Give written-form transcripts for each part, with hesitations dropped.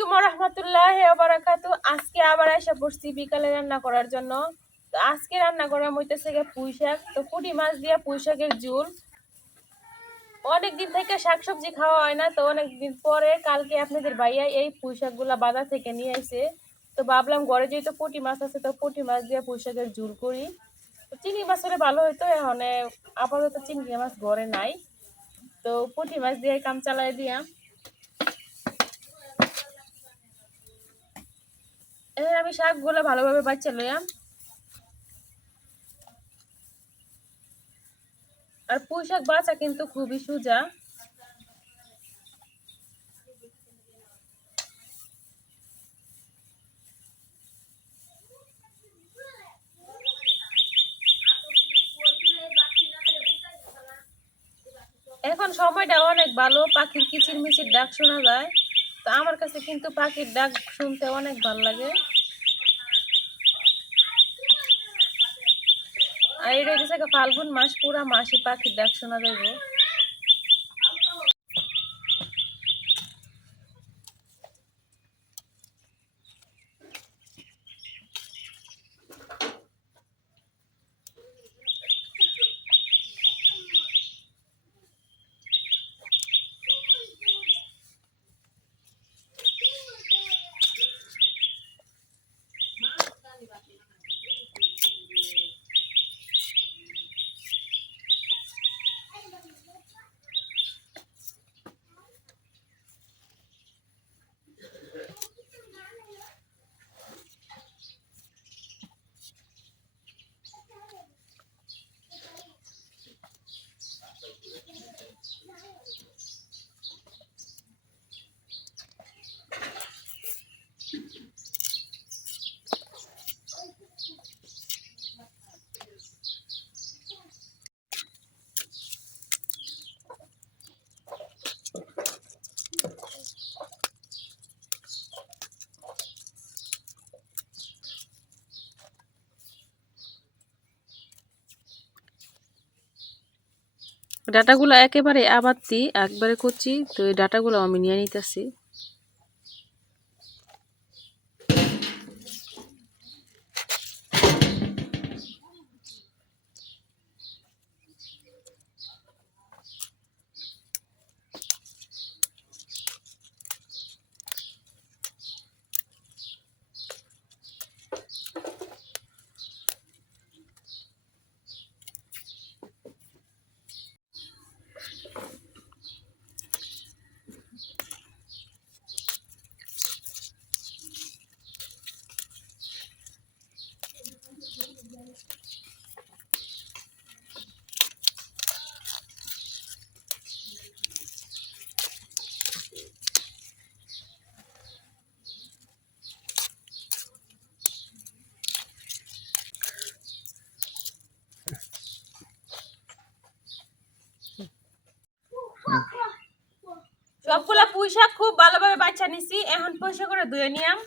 আলাইকুম ওয়া রাহমাতুল্লাহি ওয়া বারাকাতু। আজকে আবার এসে পড়ছি বিকালে রান্না করার জন্য। তো আজকে রান্না করা হইতেছে পুঁই শাক। তো পুঁটি মাছ দিয়ে পুঁই শাকের ঝোল। অনেকদিন থেকে শাকসবজি খাওয়া হয় না, তো অনেকদিন পরে কালকে আপনাদের ভাইয়া এই পুঁই শাকগুলা বাজার থেকে নিয়ে আসে। তো ভাবলাম ঘরে যেহেতু পুঁটি মাছ আছে, তো পুঁটি মাছ দিয়ে পুঁই শাকের ঝোল করি। তো চিংড়ি মাছ হলে ভালো হইতো, এখন আপাতত চিংড়ি মাছ ঘরে নাই, তো পুঁটি মাছ দিয়ে কাম চালাই দিয়া। এবার আমি শাকগুলো ভালোভাবে বাচ্চা লইয়াম। আর পুঁই শাক বাছা কিন্তু খুবই সোজা। এখন সময়টা অনেক ভালো, পাখির কিচির মিচির ডাক শোনা যায়। তো আমার কাছে কিন্তু পাখির ডাক শুনতে অনেক ভালো লাগে। আর এটা হচ্ছে ফাল্গুন মাস, পুরা মাসে পাখির ডাক শোনা যাবে। ডাটাগুলো একেবারে আবাত্তি, একবারে করছি, তো এই ডাটাগুলো আমি নিয়ে নিতেছি। সবগুলা পুঁই শাক খুব ভালোভাবে বাছা নিছি, এখন পয়সা করে ধুয়ে নিয়াম।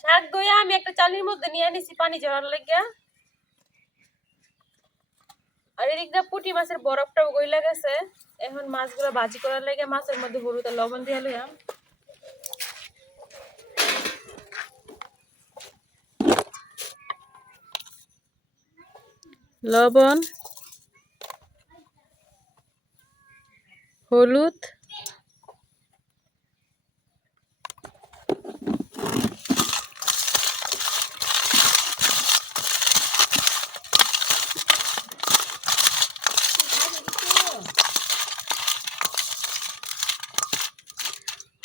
শাক ধুয়ে আমি একটা চালির মধ্যে নিয়ে নিছি পানি ঝরার লেগে। আর এদিকটা পুঁটি মাছের বরফটাও গইলা গেছে। এখন মাছগুলো ভাজি করার লেগে মাছের মধ্যে হলুদ আর লবণ দিয়ে লইয়াম। লবণ, হলুদ,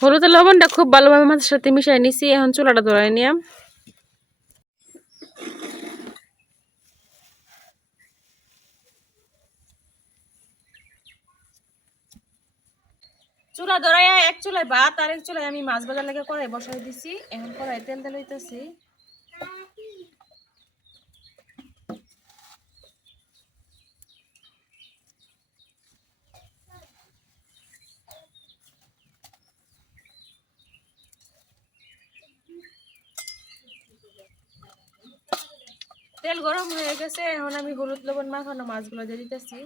হলুদ আর লবণটা খুব ভালোভাবে মাছের সাথে মিশিয়ে নিছি। এখন চুলাটা ধরাই নিলাম। চুলা ধরাইয়া এক চুলায় ভাত আর এক চুলায় আমি মাছ ভাজার লেগে কড়াই বসাই দিছি। এখন কড়াই তেল তেল হইতেছি। তেল গরম হয়ে গেছে। এখন আমি হলুদ লবণ মাখানো মাছগুলো দিয়ে দিতেছি।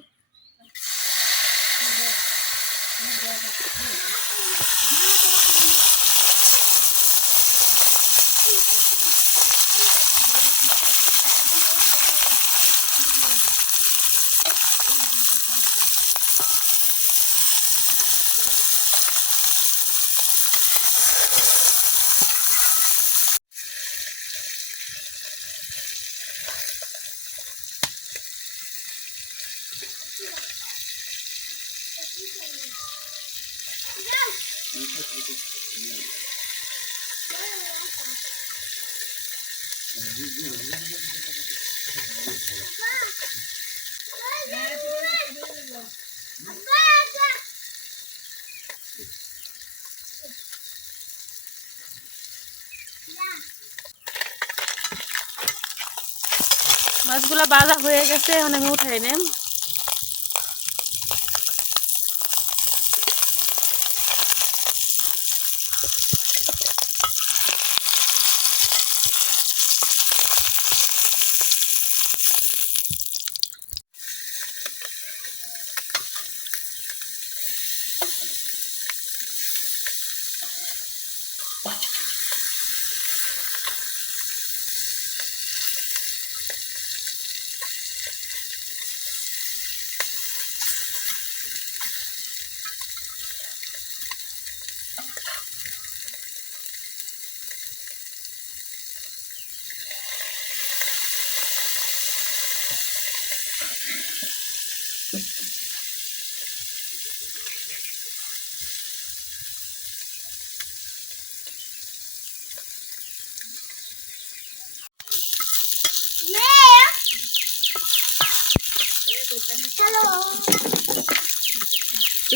মাছগুলো ভাজা হয়ে গেছে। এখন আমি উঠাই নেম।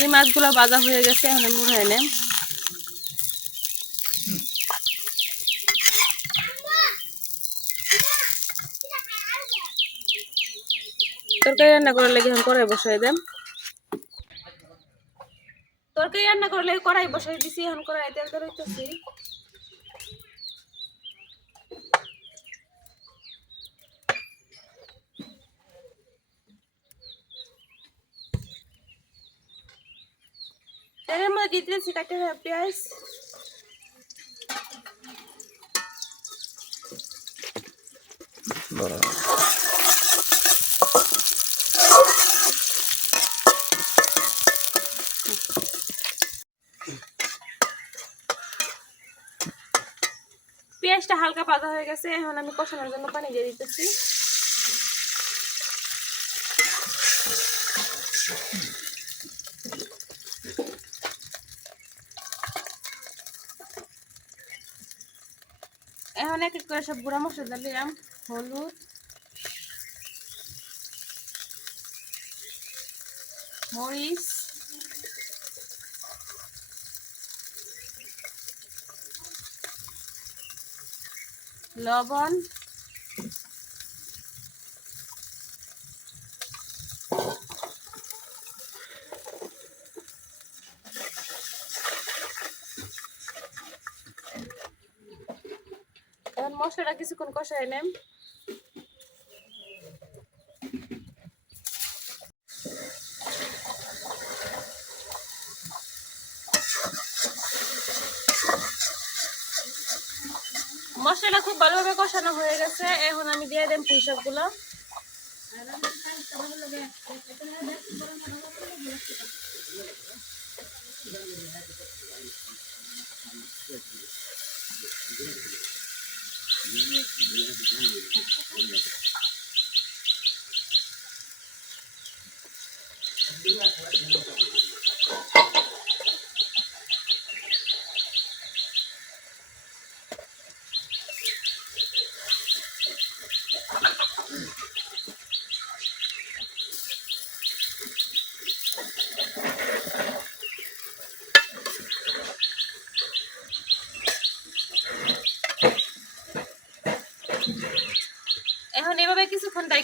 এই মাছগুলো ভাজা হয়ে গেছে। এখন আমি উঠাই নেম। তরকারি রান্না করার লেগে এখন কড়াই বসাই দেন। তরকারি রান্না করলে কড়াই বসাই দিছি। এখন কড়াই তেল তেল হইতেছি। তেলের মধ্যে দিয়ে দিয়েছি কাটে পেঁয়াজ। পেঁয়াজটা হালকা ভাজা হয়ে গেছে। এখন আমি কষানোর জন্য পানি দিয়ে দিতেছি। এখন এক এক করে সব গুঁড়া মশলা দিলাম। হলুদ, মরিচ, লবণ, এখন মশলাটা কিছুক্ষণ কষাই নেম। মশলাটা খুব ভালোভাবে কষানো হয়ে গেছে। এখন আমি দিয়ে দেব পুঁই শাকগুলো।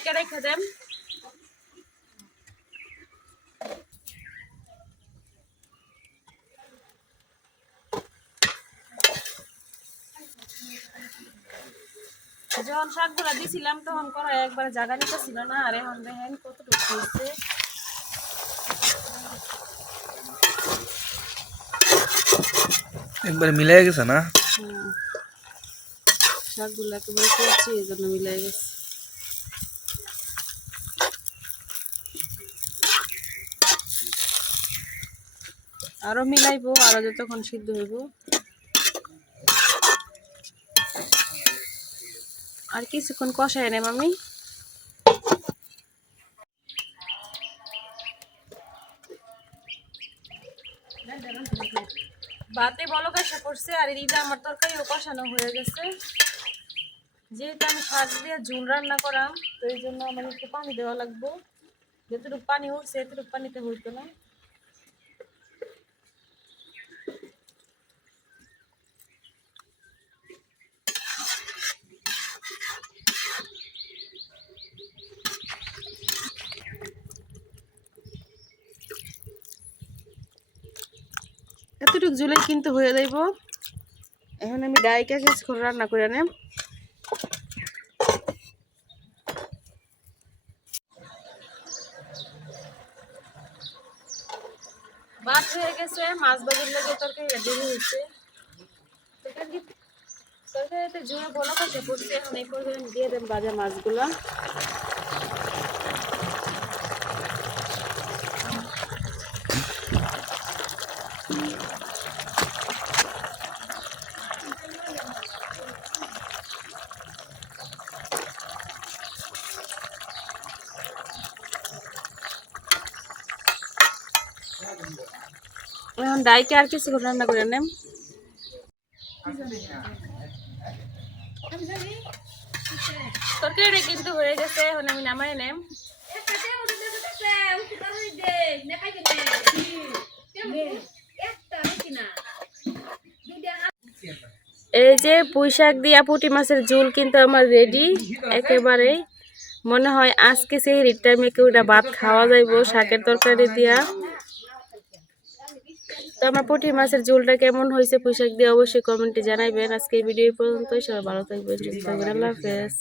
ডাইকা রেখে দেন। যখন শাকগুলা দিছিলাম তখন কড়াই একবার জায়গা নিতেছিল না, আর এখন দেখেন কতটুকু হয়েছে। একবারে মিলাই গেছে না? শাকগুলো একেবারে করছি, এই জন্য মিলাই গেছে। আরো মিলাইবো, আরো যতক্ষণ সিদ্ধ হইব। আর কিছুক্ষণ কষাই নেম আমি। ভাতে বলক আসা করছে, আর এদিকে আমার তরকারিও কষানো হয়ে গেছে। যেহেতু আমি শাক দিয়ে ঝুল রান্না করাম, তো এই জন্য আমার একটু পানি দেওয়া লাগবে। যতটুকু পানি উঠছে এতটুকু পানিতে হইতো না। এতটুকু ঝুলে কিন্তু হয়ে যাইব। এখন আমি ডাইকা কেস করে রান্না করে নেব। ভাত হয়ে গেছে, মাছ ভাজির লাগে তরকারি দেরি হয়েছে। তরকারিতে জুড়ে বলা কষে পড়ছে, এখন এই করে দিয়ে দেন ভাজা মাছগুলা। এখন ডাইকে আর কিছু রান্না করে নেম। তরকারি কিন্তু হয়ে গেছে, এখন আমি নামাই নেম। এই যে পুঁই শাক দিয়া পুঁটি মাছের ঝোল কিন্তু আমার রেডি একেবারে। মনে হয় আজকে সেই টাইমে কেউ ভাত খাওয়া যাইব শাকের তরকারি দিয়া। তো আমার পুঁটি মাছের ঝোলটা কেমন হয়েছে পুঁই শাক দিয়ে অবশ্যই কমেন্টে জানাইবেন। আজকে এই ভিডিও পর্যন্ত, সবাই ভালো থাকবেন, সুস্থ থাকবেন, আল্লাহ হাফেজ।